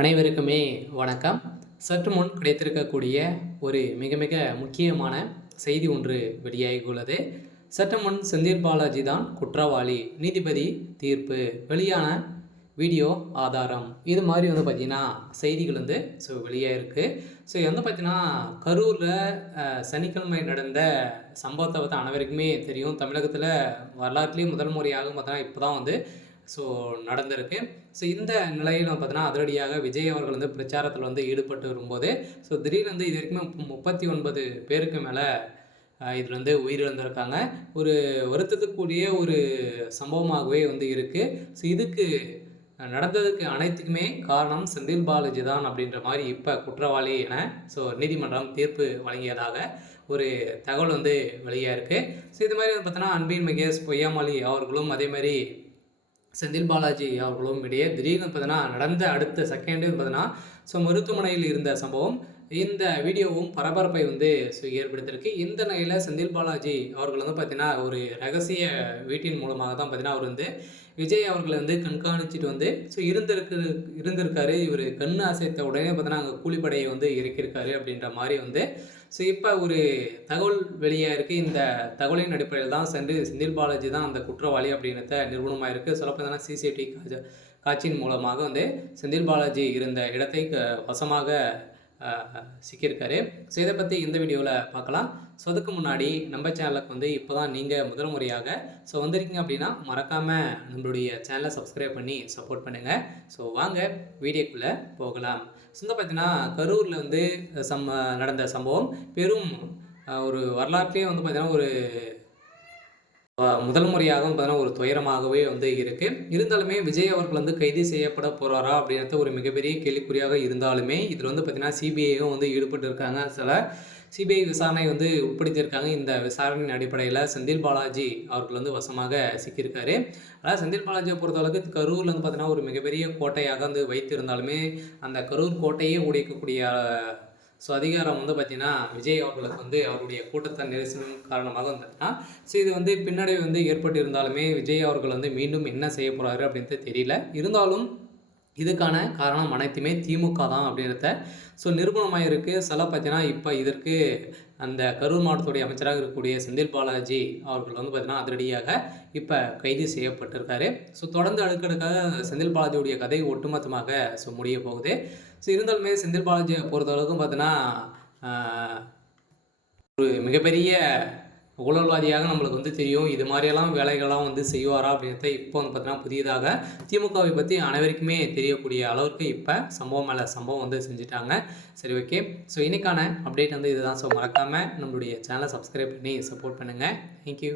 அனைவருக்குமே வணக்கம். சற்று முன் கிடைத்திருக்கக்கூடிய ஒரு மிக மிக முக்கியமான செய்தி ஒன்று வெளியாகியுள்ளது. சற்று முன் செந்தில் பாலாஜி தான் குற்றவாளி, நீதிபதி தீர்ப்பு, வெளியான வீடியோ ஆதாரம், இது மாதிரி பார்த்தீங்கன்னா செய்திகள் வெளியாயிருக்கு. பார்த்தீங்கன்னா கரூரில் சனிக்கிழமை நடந்த சம்பவத்தை அனைவருக்குமே தெரியும். தமிழகத்தில் வரலாற்றிலேயே முதல் முறையாக பார்த்தீங்கன்னா இப்போ தான் நடந்திருக்கு. இந்த நிலையில் பார்த்தீங்கன்னா அதிரடியாக விஜய் அவர்கள் பிரச்சாரத்தில் ஈடுபட்டு வரும்போது திடீர்னு இது வரைக்கும் 39 பேருக்கு மேலே இதில் உயிரிழந்திருக்காங்க. ஒரு வருத்தத்துக்குரிய ஒரு சம்பவமாகவே இருக்குது. இதுக்கு நடந்ததுக்கு அனைத்துக்குமே காரணம் செந்தில் பாலாஜி தான் அப்படின்ற மாதிரி இப்போ குற்றவாளி என நீதிமன்றம் தீர்ப்பு வழங்கியதாக ஒரு தகவல் வெளியாக இருக்குது. இது மாதிரி பார்த்தோன்னா அன்பின் மகேஷ் பொய்யாமொழி அவர்களும் அதே மாதிரி செந்தில் பாலாஜி அவர்களும் இடையே திடீர்னு பார்த்தீங்கன்னா நடந்த அடுத்த செகண்டே பார்த்தீங்கன்னா மருத்துவமனையில் இருந்த சம்பவம். இந்த வீடியோவும் பரபரப்பை ஏற்படுத்தியிருக்கு. இந்த நிலையில் செந்தில் பாலாஜி அவர்கள் பார்த்தீங்கன்னா ஒரு ரகசிய வீட்டின் மூலமாக தான் பார்த்தீங்கன்னா அவர் விஜய் அவர்களை கண்காணிச்சுட்டு இருந்திருக்காரு. இவர் கண் அசைத்த உடனே பார்த்தீங்கன்னா அங்கே கூலிப்படையை இறக்கியிருக்காரு அப்படின்ற மாதிரி இப்போ ஒரு தகவல் வெளியாக இருக்குது. இந்த தகவலின் அடிப்படையில் தான் செந்தில் பாலாஜி தான் அந்த குற்றவாளி அப்படின்றத நிறுவனமாக இருக்குது. சொல்லப்போனால் சிசிடிவி காட்சியின் மூலமாக செந்தில் பாலாஜி இருந்த இடத்தை வசமாக சிக்கியிருக்காரு. இதை பற்றி இந்த வீடியோவில் பார்க்கலாம். அதுக்கு முன்னாடி நம்ம சேனலுக்கு இப்போ தான் நீங்கள் முதல் முறையாக வந்திருக்கீங்க அப்படின்னா மறக்காமல் நம்மளுடைய சேனலை சப்ஸ்கிரைப் பண்ணி சப்போர்ட் பண்ணுங்கள். வாங்க வீடியோக்குள்ளே போகலாம். பார்த்தீங்கன்னா கரூரில் நடந்த சம்பவம் பெரும் ஒரு வரலாற்றையே பார்த்தீங்கன்னா ஒரு முதல் முறையாக பார்த்தீங்கன்னா ஒரு துயரமாகவே இருக்குது. இருந்தாலுமே விஜய் அவர்கள் கைது செய்யப்பட போகிறாரா அப்படின்றது ஒரு மிகப்பெரிய கேள்விக்குறியாக இருந்தாலுமே இதில் பார்த்தீங்கன்னா சிபிஐயும் ஈடுபட்டு இருக்காங்க. சில சிபிஐ விசாரணை உட்படுத்தியிருக்காங்க. இந்த விசாரணையின் அடிப்படையில் செந்தில் பாலாஜி அவர்கள் வசமாக சிக்கியிருக்காரு. அதாவது செந்தில் பாலாஜியை பொறுத்தளவுக்கு கரூரில் பார்த்தீங்கன்னா ஒரு மிகப்பெரிய கோட்டையாக வைத்திருந்தாலுமே அந்த கரூர் கோட்டையே உடைக்கக்கூடிய அதிகாரம் பார்த்திங்கன்னா விஜய் அவர்களுக்கு அவருடைய கூட்டத்தை நெரிசலும் காரணமாக பார்த்தீங்கன்னா இது பின்னடைவு ஏற்பட்டிருந்தாலுமே விஜய் அவர்கள் மீண்டும் என்ன செய்ய போகிறாரு அப்படின்றது தெரியல. இருந்தாலும் இதுக்கான காரணம் அனைத்துமே திமுக தான் அப்படின்றத நிரூபணமாக இருக்குது. சில பார்த்தீங்கன்னா இப்போ இதற்கு அந்த கரூர் மாவட்டத்துடைய அமைச்சராக இருக்கக்கூடிய செந்தில் பாலாஜி அவர்கள் பார்த்தீங்கன்னா அதிரடியாக இப்போ கைது செய்யப்பட்டிருக்காரு. தொடர்ந்து அடுக்கடுக்காக செந்தில் பாலாஜியுடைய கதை ஒட்டுமொத்தமாக முடிய போகுது. இருந்தாலுமே செந்தில் பாலாஜியை பொறுத்தளவுக்கும் பார்த்தீங்கன்னா ஒரு மிகப்பெரிய ஊழல்வாதியாக நம்மளுக்கு தெரியும். இது மாதிரியெல்லாம் வேலைகள்லாம் செய்வாரா அப்படின்றத இப்போ பார்த்தீங்கன்னா புதியதாக திமுகவை பற்றி அனைவருக்குமே தெரியக்கூடிய அளவுக்கு இப்போ சம்பவம் மேலே சம்பவம் செஞ்சுட்டாங்க. சரி, ஓகே. இன்றைக்கான அப்டேட் இதுதான். மறக்காமல் நம்மளுடைய சேனலை சப்ஸ்கிரைப் பண்ணி சப்போர்ட் பண்ணுங்கள். தேங்க்யூ.